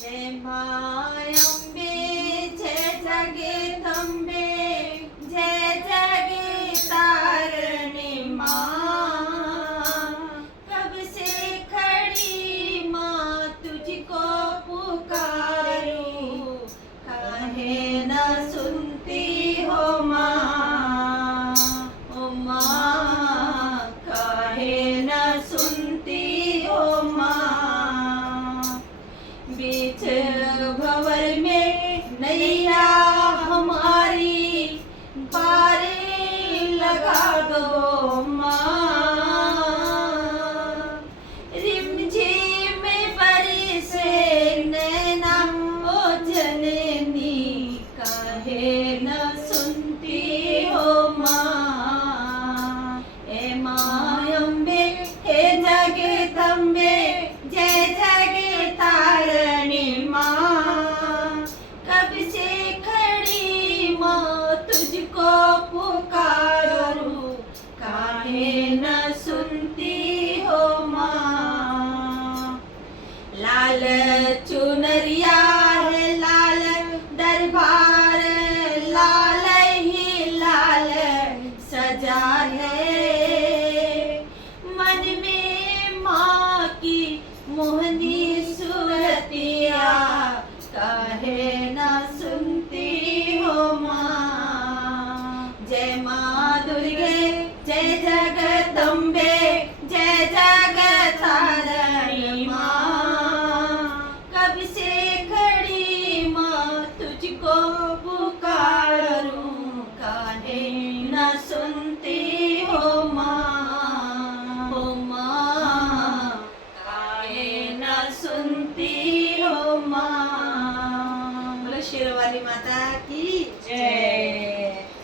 जय मायंबे जय जगदंबे जय जगे तारणी माँ। कब से खड़ी माँ तुझको पुकारूं, काहे न सुनती हो माँ। ओ माँ काहे न सुनती हो माँ। बीच भंवर में नैया हमारी पारी लगा दो माँ। रिमझिम बरसे नैना ओ जननी, काहे न सुनती हो माँ। ए माँ अम्बे हे जगदंबे जय जगे तारणी माँ। कब से खड़ी माँ तुझको पुकारूं, काहे न सुनती हो माँ। लाल चुनरिया है लाल दरबार, लाल ही लाल सजा है। मन में माँ की मोहनी सूरतिया, काहे न सुनती हो माँ। जय माँ दुर्गे जय जगदंबे जय जगतारणी माँ। कब से खड़ी माँ तुझको पुकारूं, काहे न सुनती हो माँ। ओ माँ काहे न सुनती हो माँ। बोलो शेरवाली माता की